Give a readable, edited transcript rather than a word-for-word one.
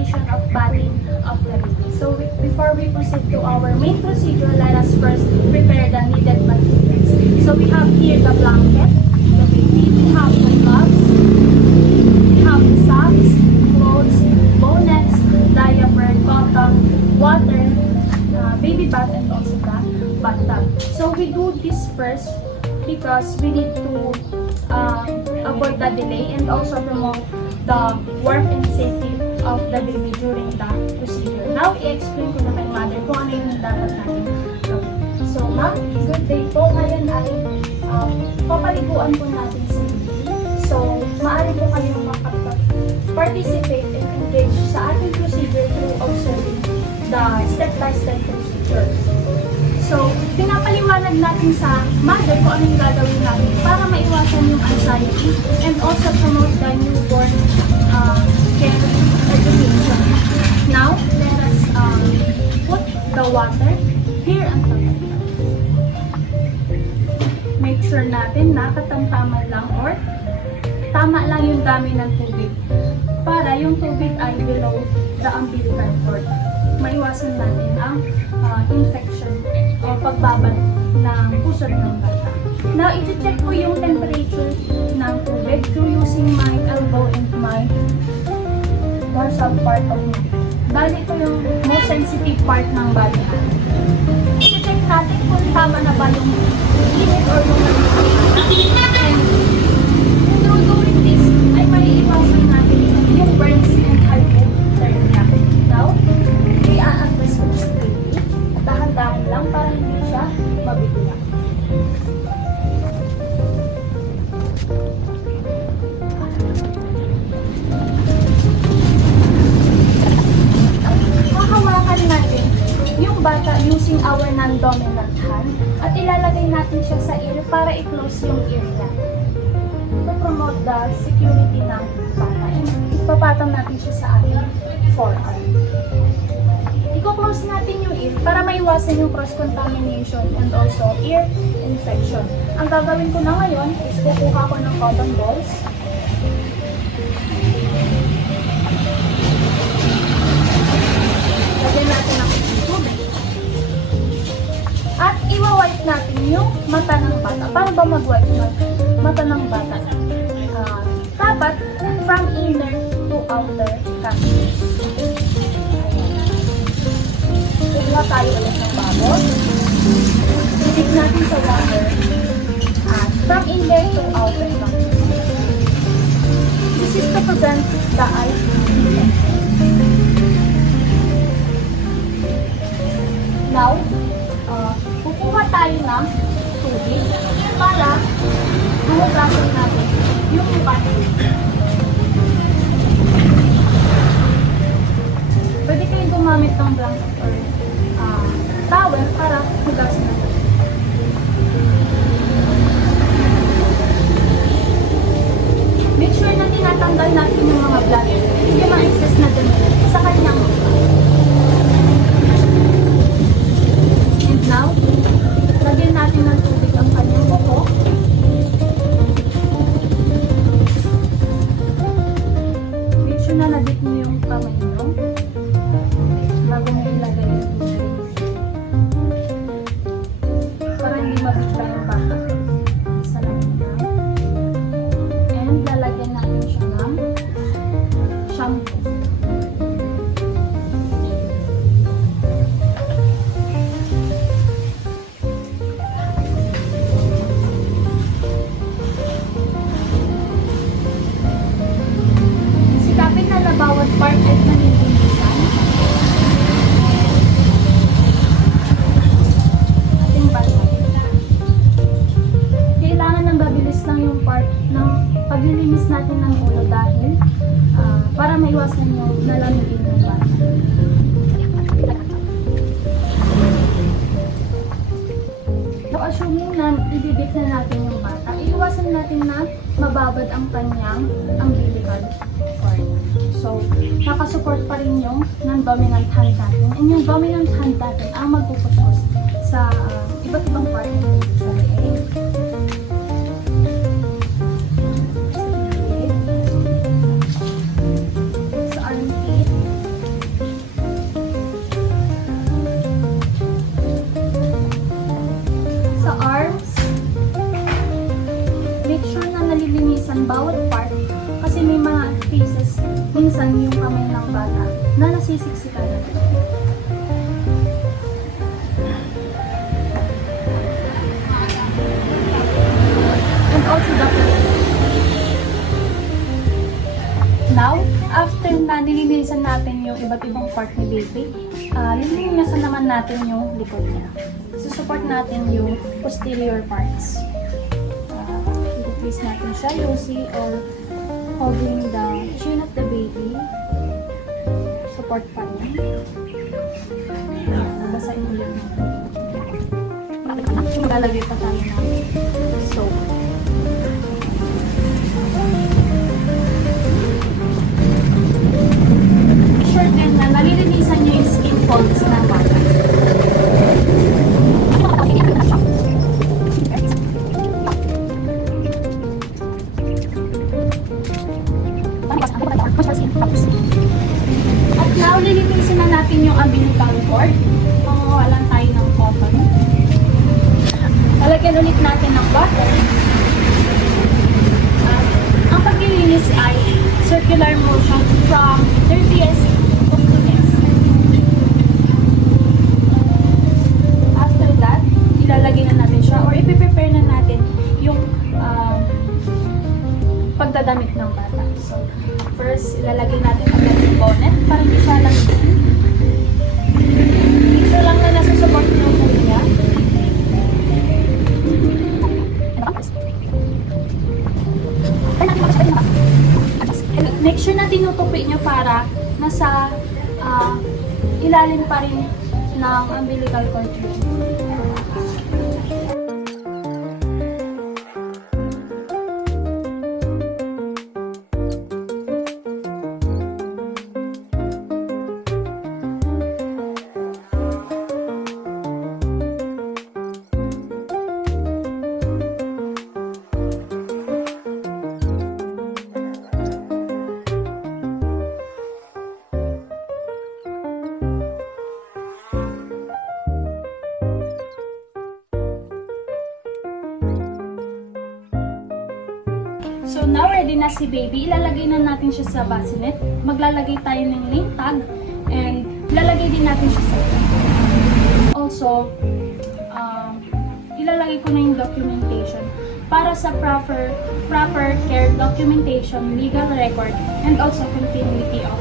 preparation of bathing of the baby. So before we proceed to our main procedure, let us first prepare the needed materials. So we have here the blanket, the baby, we have the gloves, we have the socks, clothes, bonnets, diaper, cotton, water, baby bath, and also the bathtub. So we do this first because we need to avoid the delay and also promote the warmth and safety of the baby during the procedure. Now, i-explain ko na kay mother kung ano yung dapat natin gawin. So, ma'am, good day po. Ngayon ay papaliguan po natin si baby. So, maaari po kayong makapag-participate and engage sa ating procedure through observing the step-by-step procedure. So, pinapaliwanag natin sa mother kung ano yung gagawin natin para maiwasan yung anxiety and also promote the newborn care education. Now, let us put the water here on top of it. Make sure natin na katamtaman lang or tama lang yung dami ng tubig para yung tubig ay below the umbilical cord. Maiwasan natin ang infection o pagbabad ng pusod ng bata. Now, i-check ko yung temperature ng tubig through using my elbow and my dorsal part of my baby. Dahil ito yung most sensitive part ng body natin. I-check natin kung tama na ba yung init or yung nalipit. And through doing this, ay maiiwasan natin yung burns and hypothermia. Now, i-a-address ko sa baby. Dahan-dahan lang para hindi siya mabigla. Hahawakan natin yung bata using our non-dominant hand at ilalagay natin siya sa ear para i-close yung ear niya to promote the security ng bata. And ipapatong natin siya sa ating forearm. I-close natin yung ear para maiwasan yung cross-contamination and also ear infection. Ang gagawin ko na ngayon is kukuha ko ng cotton balls. Lagyan natin ng tubig. At iwa-wipe natin yung mata ng bata. Paano ba mag-wipe ng mata ng bata? Dapat from inner to outer canthus. Kuha tayo ulit ng bubbles. Ibig natin sa water. At from inner to outer canthus. This is to prevent the eye infection. Now, kukuha tayo ng tubig para hugasan natin yung mukha. Pwede kayong gumamit ng blanket or towel para hugasan natin. Make sure na tinatanggal natin yung mga blood, yung mga excess na dumi sa kanyang mukha. And now, lagyan natin ng tubig ang kanyang kuko. Make sure na nadip niyo yung kamay niyo bago mo ilagay yung tubig. Para hindi mabigla yung bata. Isa lang na. And lalagyan natin siya ng shampoo. Bawat part ay manilinisan. Ating bata. Kailangan nang babilis lang yung part ng paglilinis natin ng ulo dahil para maiwasan yung nalamigin ng bata. Now, assuming na ibibit na natin yung bata, iiwasan natin na mababad ang kanyang umbilical cord. So, nakasupport pa rin yung non-dominant hand natin. And yung dominant hand natin ang magpupuskos sa iba't ibang part sa leeg, sa armpit, sinisiksikan na. And also the now, after na nililinisan natin yung iba't ibang part ni baby, lilinisan naman natin yung likod niya. Susupport natin yung posterior parts. I-place natin siya using or holding the chin of the baby. Support pa rin. Basahin ulit natin. Lalagay pa tayo ng soap. Sure din na nalilinisan niyo yung skin folds ng bata. At now, lilinisin na natin yung umbilical cord. Mawawalan tayo ng cotton. Lalagyan ulit natin ng butter. Ang paglilinis ay circular motion from 30s to 2s. After that, ilalagay na natin siya or ipiprepare na natin yung pagdadamit ng bata. So, first, ilalagay natin agad yung bonnet para hindi siya lang dito lang na nasusupport yung ulo niya. Make sure na tinutupi nyo para nasa ilalim pa rin ng umbilical cord. So now ready na si baby, ilalagay na natin siya sa bassinet. Maglalagay tayo ng name tag and ilalagay din natin siya sa also, ilalagay ko na yung documentation para sa proper care documentation, legal record, and also continuity of